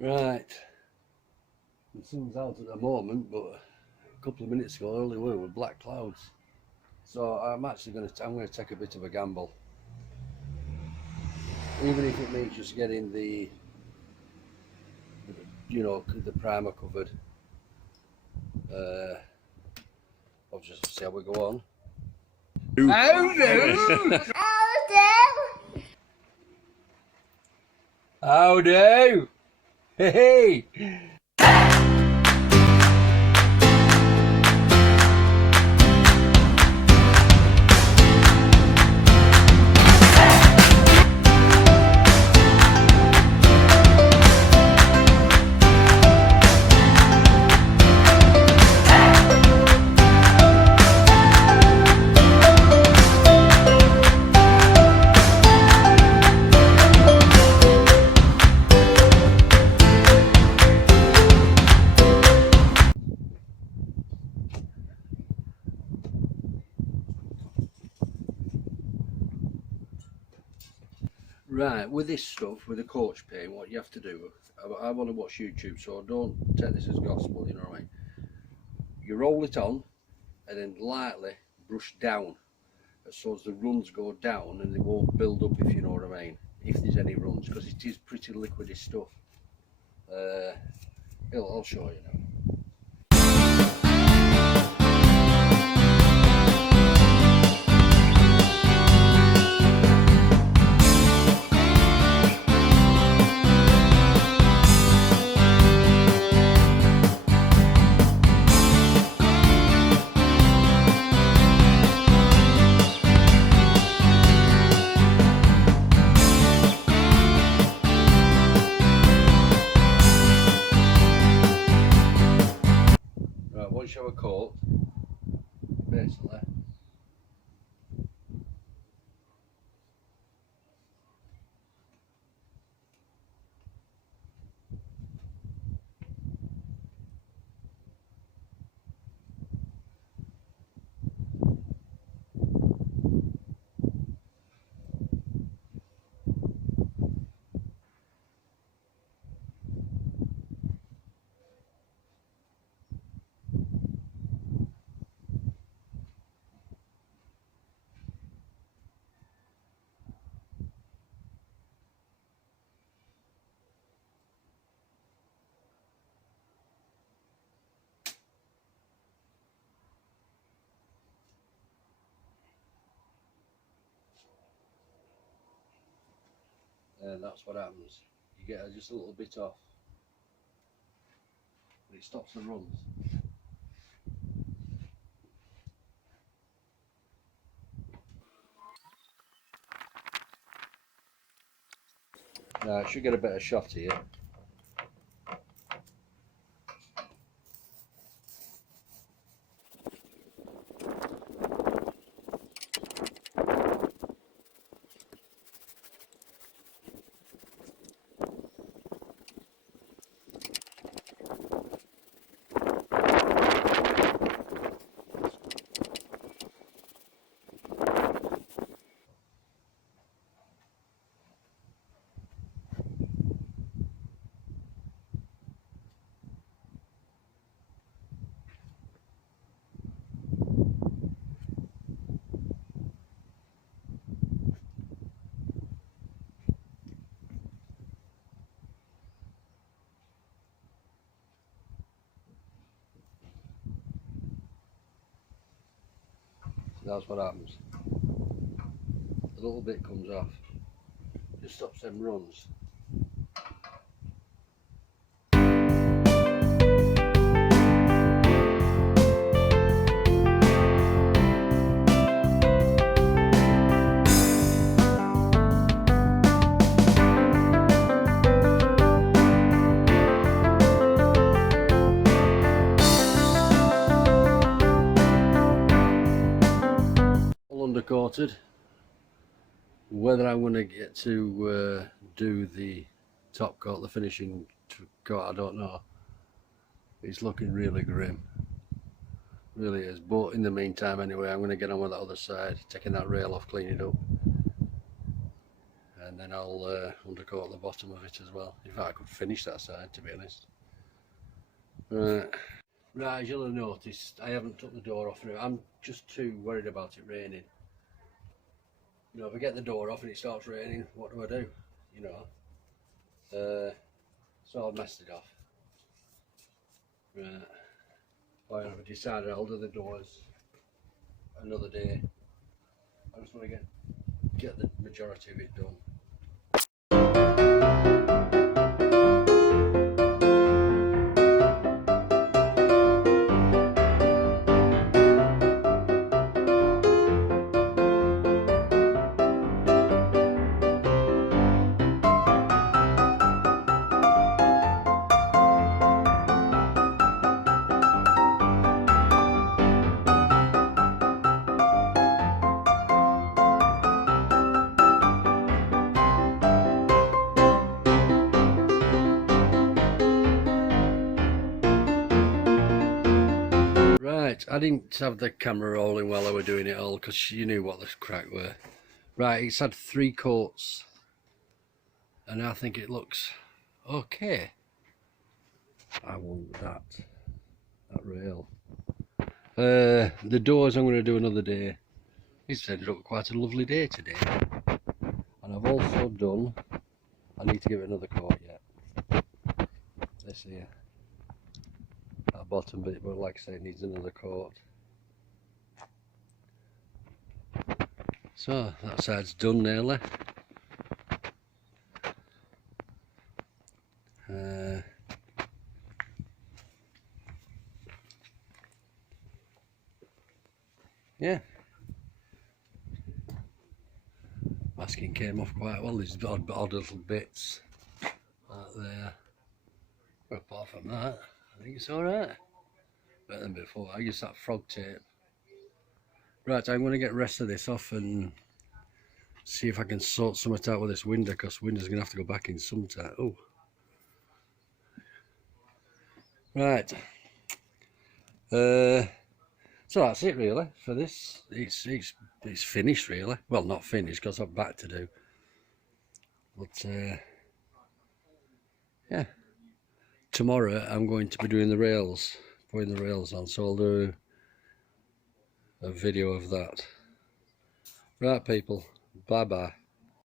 Right, the sun's out at the moment, but a couple of minutes ago all they were black clouds. So I'm actually going to take a bit of a gamble, even if it means just getting the the primer covered. I'll just see how we go on. Oh no! How do? Hey! Right, with this stuff, with the coach paint, what you have to do, I want to watch YouTube, so don't take this as gospel, you know what I mean? You roll it on and then lightly brush down so as the runs go down and they won't build up, if you know what I mean, if there's any runs, because it is pretty liquidy stuff. I'll show you now. Once you have a coat, basically, and that's what happens. You get just a little bit off, but it stops the runs. Now I should get a better shot here. That's what happens. A little bit comes off. Just stops them runs. Undercoated. Whether I'm going to get to do the top coat, the finishing coat, I don't know. It's looking really grim, really is. But in the meantime, anyway, I'm going to get on with that other side, taking that rail off, clean it up, and then I'll undercoat the bottom of it as well. In fact, I could finish that side, to be honest. Right, as you'll have noticed, I haven't took the door off. I'm just too worried about it raining. You know, if I get the door off and it starts raining, what do? You know, so I've messed it off. Right, I've decided I'll do the doors another day. I just want to get the majority of it done. Right, I didn't have the camera rolling while I were doing it all because you knew what the crack were. Right, it's had 3 coats and I think it looks okay. I want that rail. The doors I'm going to do another day. It's ended up quite a lovely day today. And I've also done, I need to give it another coat yet. This here. That bottom bit, but like I say, it needs another coat. So that side's done nearly. Yeah, masking came off quite well. There's odd little bits out there. But apart from that, I think it's alright. Better than before. I used that frog tape. Right, I'm going to get the rest of this off and see if I can sort something out with this window, because window's going to have to go back in sometime. Oh, right. So that's it really for this. It's finished really. Well, not finished because I've back to do. But yeah, tomorrow I'm going to be doing the rails, putting the rails on. So I'll do a video of that. Right, people. Bye bye.